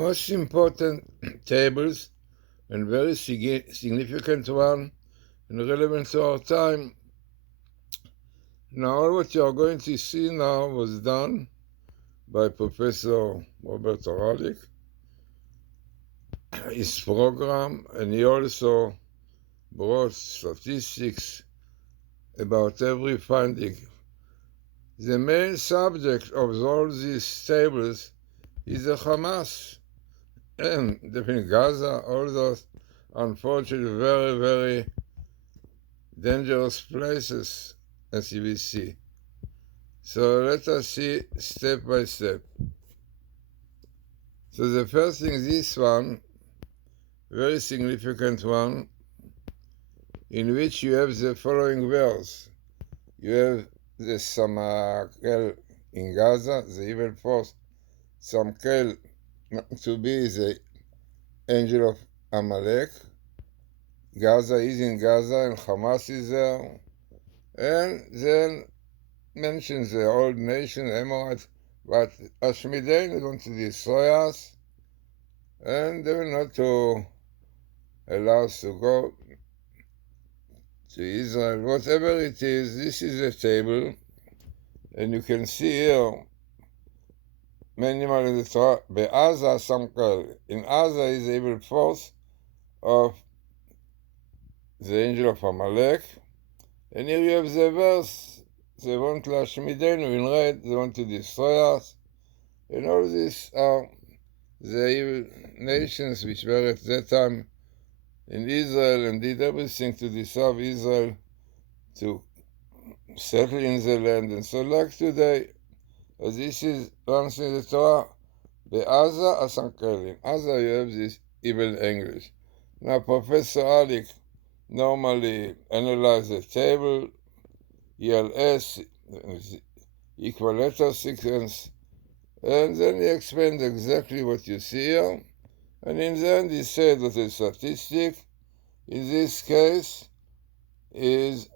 most important tables and very significant one and relevant to our time. Now, all what you are going to see now was done by Professor Robert Haralick, his program, and he also brought statistics about every finding. The main subject of all these tables is the Hamas, and definitely Gaza, all those unfortunately very, very dangerous places, as you will see. So let us see step by step. So the first thing, this one, very significant one, in which you have the following verse. You have the Samakel in Gaza, the evil force, Samakel to be the angel of Amalek. Gaza is in Gaza and Hamas is there. And then mentions the old nation, Amorites, but Ashmidain is going to destroy us, and they will not to allow us to go to Israel. Whatever it is, this is a table, and you can see here, minimal in the Torah, Be'aza Samkal. In Aza is the evil force of the angel of Amalek, and here you have the verse, they want to Ashmidain, in red, they want to destroy us, and all these are the evil nations which were at that time in Israel and did everything to dissolve Israel, to settle in the land. And so like today, as this is once in the Torah, Be'aza Asankel. In Aza you have this evil English. Now Professor Haralick normally analyzes the table, ELS, equal letter sequence, and then he explained exactly what you see here. And in the end, he said that the statistic in this case is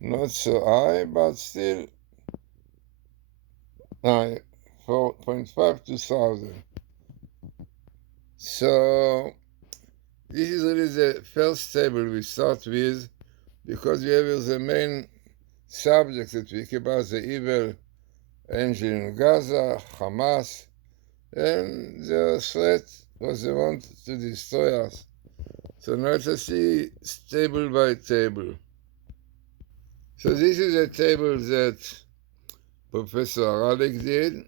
not so high, but still high, 4.5 to 1,000. So this is really the first table we start with, because we have the main subject that we speak about, the evil angel in Gaza, Hamas, and the threat was they want to destroy us. So now let's see table by table. So this is a table that Professor Haralick did.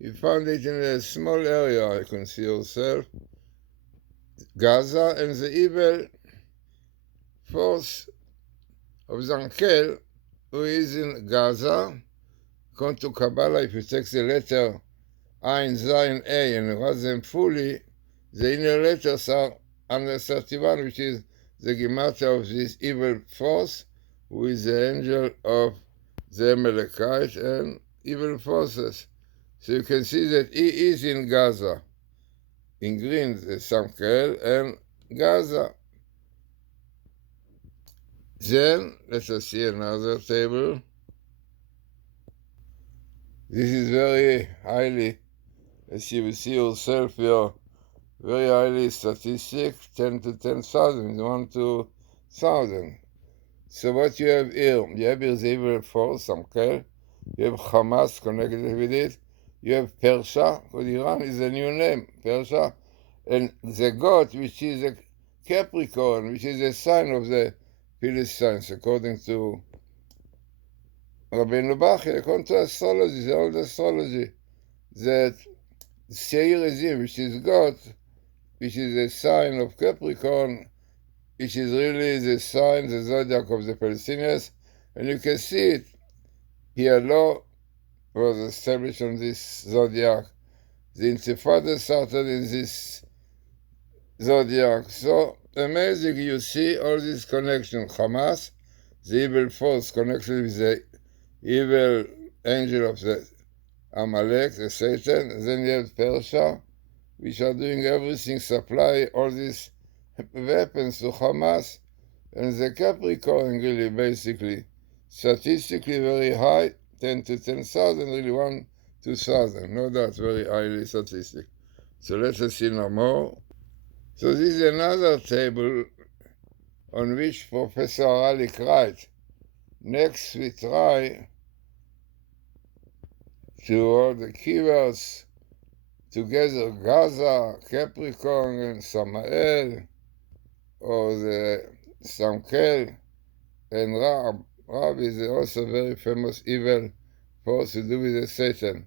He found it in a small area, you can see yourself, Gaza, and the evil force of Zankel, who is in Gaza. According to Kabbalah, if you take the letter Ein, Zayin, A, and write them fully, the inner letters are under 31, which is the gematria of this evil force, who is the angel of the Amalekite and evil forces. So you can see that he is in Gaza. In green, the Samkel and Gaza. Then, let us see another table. This is very highly, as you will see yourself here, very highly statistic, 10 to 10,000, 1 to 1,000. So what you have here the evil force, Samkel, you have Hamas connected with it, you have Persia, because Iran is a new name, Persia, and the goat, which is a Capricorn, which is a sign of the Philistines, according to Rabbi, according to astrology, the old astrology, that Seirizim, which is goat, which is a sign of Capricorn, which is really the sign, the zodiac of the Palestinians, and you can see it. Here, law was established on this zodiac. The Intifada started in this zodiac. So amazing, you see all this connection. Hamas, the evil force connected with the evil angel of the Amalek, the Satan. And then you have Persia, which are doing everything, supply all this weapons to Hamas, and the Capricorn really basically statistically very high, 10 to 10,000, really 1 to 1,000, no doubt very highly statistic. So let us see no more. So this is another table on which Professor Haralick writes. Next we try to all the keywords together, Gaza, Capricorn, and Samael, or the Samkel, and Rabbi is also very famous evil force to do with the Satan.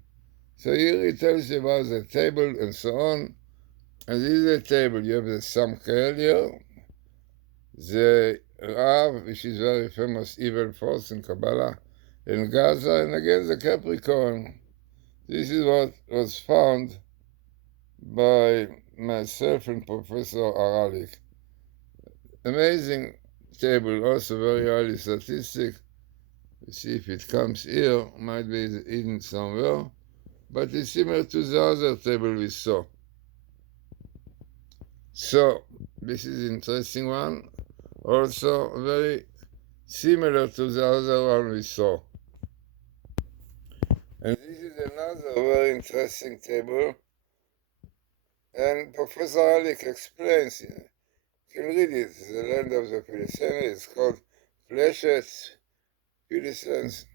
So here he tells you about the table and so on. And this is a table. You have the Samkel here, the Rav, which is very famous evil force in Kabbalah, in Gaza, and again the Capricorn. This is what was found by myself and Professor Haralick. Amazing table, also very highly statistic. We see if it comes here, might be hidden somewhere, but it's similar to the other table we saw. So, this is an interesting one, also very similar to the other one we saw. And this is another very interesting table, and Professor Haralick explains it. You can read it, the land of the Philistines, it's called Fleshet, Philistines,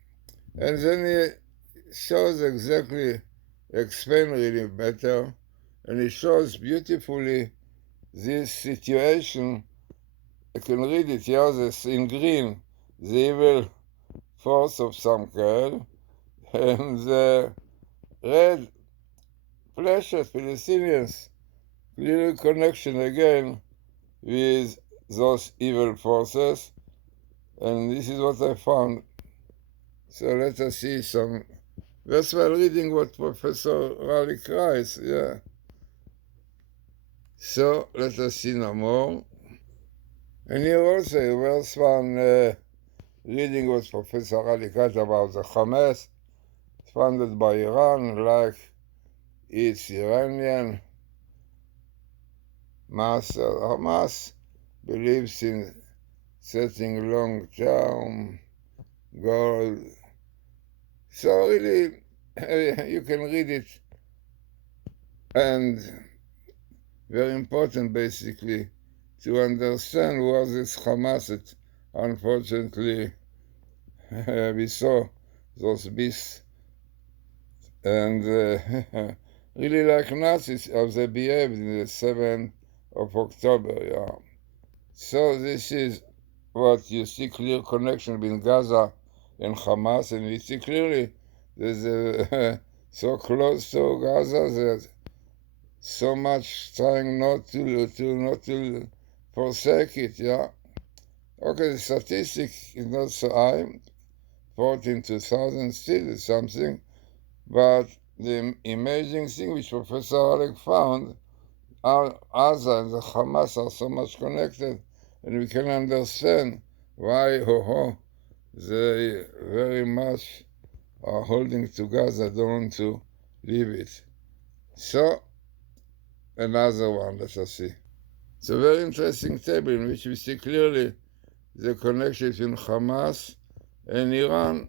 and then he shows exactly, explain really better, and he shows beautifully this situation. You can read it here, this in green, the evil force of Samkel, and the red Fleshet, Palestinians, clear connection again with those evil forces, and this is what I found. So let us see some. That's while reading what Professor Haralick writes, yeah. So let us see no more. And here also, verse 1, reading what Professor Haralick writes about the Hamas, founded by Iran, like its Iranian master. Hamas believes in setting long-term goals. So really, you can read it, and very important basically to understand what this Hamas that unfortunately we saw those beasts, and really like Nazis how they behaved in the 7th of October, yeah. So this is what you see, clear connection between Gaza and Hamas, and we see clearly there's a so close to Gaza, there's so much trying not to forsake it, yeah. Okay, the statistic is not so high, 14,000 still is something, but the amazing thing which Professor Haralick found, Gaza and the Hamas are so much connected, and we can understand why they very much are holding to Gaza, don't want to leave it. So, another one, let us see. It's a very interesting table in which we see clearly the connection between Hamas and Iran.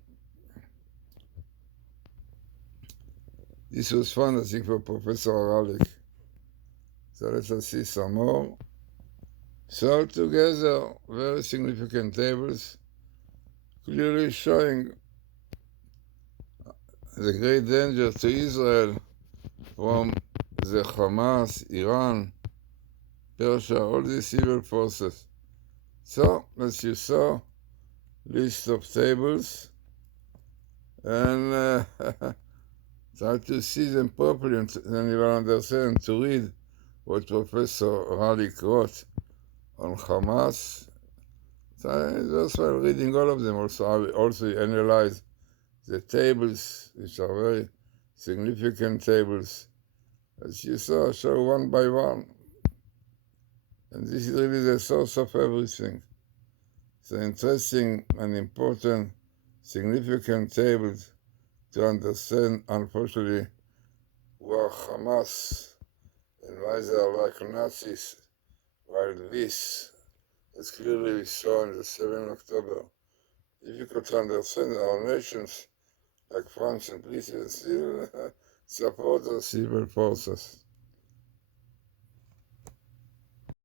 This was fun, I think, for Professor Haralick. So let us see some more. So altogether, very significant tables, clearly showing the great danger to Israel from the Hamas, Iran, Persia, all these evil forces. So, as you saw, list of tables, and try to see them properly, and then you will understand to read what Professor Haralick wrote on Hamas. So that's why reading all of them. Also, I will also analyze the tables, which are very significant tables, as you saw, show one by one. And this is really the source of everything. So interesting and important, significant tables to understand, unfortunately, where Hamas and why they are like Nazis, while this, as clearly we saw on the 7th of October, difficult to understand, our nations, like France and Britain, still support the civil forces.